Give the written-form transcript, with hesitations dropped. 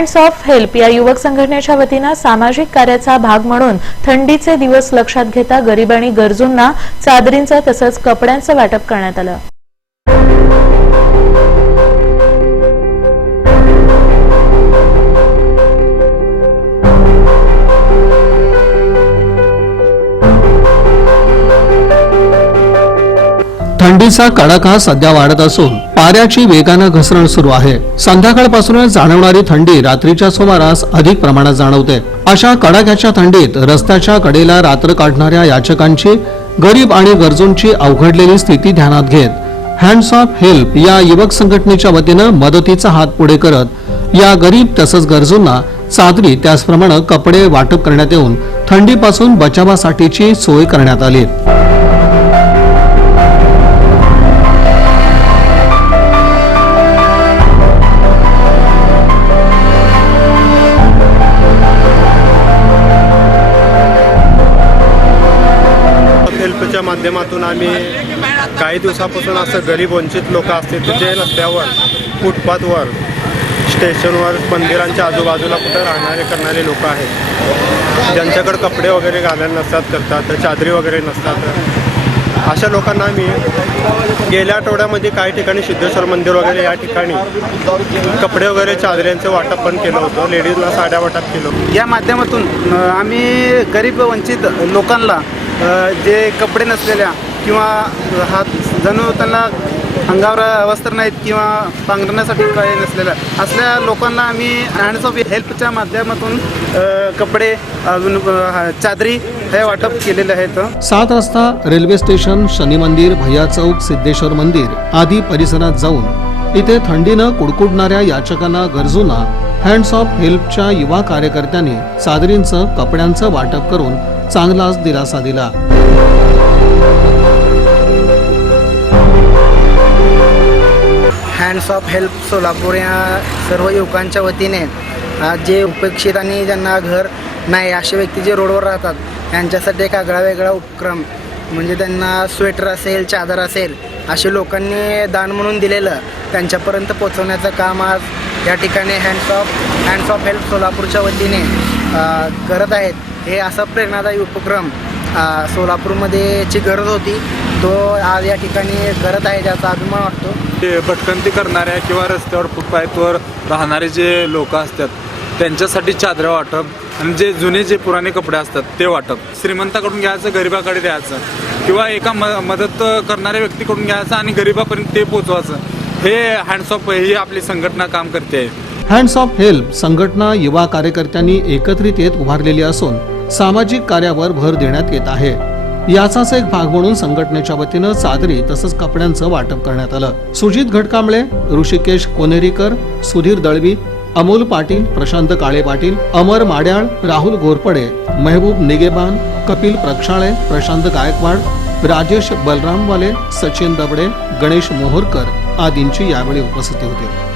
Hands of help या युवक संघटनेच्या वतीनं सामाजिक कार्याचा भाग म्हणून थंडीचे दिवस लक्षात घेता गरीब आणि गरजूंना चादरींचं तसंच कपड्यांचं वाटप करण्यात आलं। थंडीचा कडाका सध्या वाढत असून पाऱ्याची वेगानं घसरण सुरू आहे। संध्याकाळपासूनच जाणवणारी थंडी रात्रीच्या सुमारास अधिक प्रमाणात जाणवते। अशा कडाक्याच्या थंडीत रस्त्याच्या कडेला रात्र काढणाऱ्या याचकांची, गरीब आणि गरजूंची अवघडलेली स्थिती ध्यानात घेत हँड्स ऑफ हेल्प या युवक संघटनेच्या वतीनं मदतीचा हात पुढे करत या गरीब तसंच गरजूंना चादरी त्याचप्रमाणे कपडे वाटप करण्यात येऊन थंडीपासून बचावासाठीची सोय करण्यात आली। हेल्पच्या माध्यमातून आम्ही काही दिवसापासून असं गरीब वंचित लोक असतील जे रस्त्यावर, फुटपाथवर, स्टेशनवर, मंदिरांच्या आजूबाजूला कुठं राहणारे करणारे लोक आहेत, ज्यांच्याकडे कपडे वगैरे घालायला नसतात, करतात चादरी वगैरे नसतात, अशा लोकांना आम्ही गेल्या आठवड्यामध्ये काही ठिकाणी सिद्धेश्वर मंदिर वगैरे या ठिकाणी कपडे वगैरे चादऱ्यांचं वाटप पण केलं होतं। लेडीजला साड्या वाटप केलं। या माध्यमातून आम्ही गरीब वंचित लोकांना जे कपडे नसलेल्या किंवा हात जणू त्यांना अंगावर वस्त्र नाहीत किंवा पांघरण्यासाठी काही नसलेल्या असल्या लोकांना आम्ही हँड्स ऑफ हेल्पच्या माध्यमातून कपडे, अजून चादरी हे वाटप केलेले आहेत। 7 रस्ता, रेल्वे स्टेशन, शनी मंदिर, भैया चौक, सिद्धेश्वर मंदिर आदी परिसरात जाऊन इथे थंडीनं कुडकुडणाऱ्या याचकांना, गरजूंना हँड्स ऑफ हेल्पच्या युवा कार्यकर्त्यांनी चादरींचं, कपड्यांचं वाटप करून चांगलाच दिलासा दिला। हँड्स ऑफ हेल्प सोलापूर या सर्व युवकांच्या वतीने जे उपेक्षित आणि ज्यांना घर नाही असे व्यक्ती जे रोडवर राहतात यांच्यासाठी एक आगळा वेगळा उपक्रम म्हणजे त्यांना स्वेटर असेल, चादर असेल असे लोकांनी दान म्हणून दिलेलं त्यांच्यापर्यंत पोहोचवण्याचं काम आज या ठिकाणी हँड्स ऑफ हेल्प सोलापूरच्या वतीने करत आहेत। हे असं प्रेरणादायी उपक्रम सोलापूरमध्ये ची गरज होती, तो आज या ठिकाणी करत आहे, ज्याचा अभिमान वाटतो। भटकंती करणाऱ्या किंवा रस्त्यावर, फुटपाथवर राहणारे जे लोक असतात त्यांच्यासाठी चादर वाटप आणि जे जुने जे पुराणे कपडे असतात ते वाटप श्रीमंताकडून घ्यायचं, गरिबाकडे द्यायचं किंवा एका मदत करणाऱ्या व्यक्तीकडून घ्यायचं आणि गरिबापर्यंत ते पोहोचवायचं। हे हँड्स ऑफ ही आपली संघटना काम करते आहे। हँड्स ऑफ हेल्प संघटना युवा कार्यकर्त्यांनी एकत्रित येत उभारलेली असून सामाजिक कार्यावर भर देण्यात येत आहे। याचाच एक भाग म्हणून संघटनेच्या वतीनं चादरी तसंच कपड्यांचं वाटप करण्यात आलं। सुजित घटकांबळे, ऋषिकेश कोनेरीकर, सुधीर दळवी, अमोल पाटील, प्रशांत काळे पाटील, अमर माड्याळ, राहुल घोरपडे, महबूब निगेबान, कपिल प्रक्षाळे, प्रशांत गायकवाड, राजेश बलरामवाले, सचिन दबडे, गणेश मोहोरकर आदींची यावेळी उपस्थिती होती।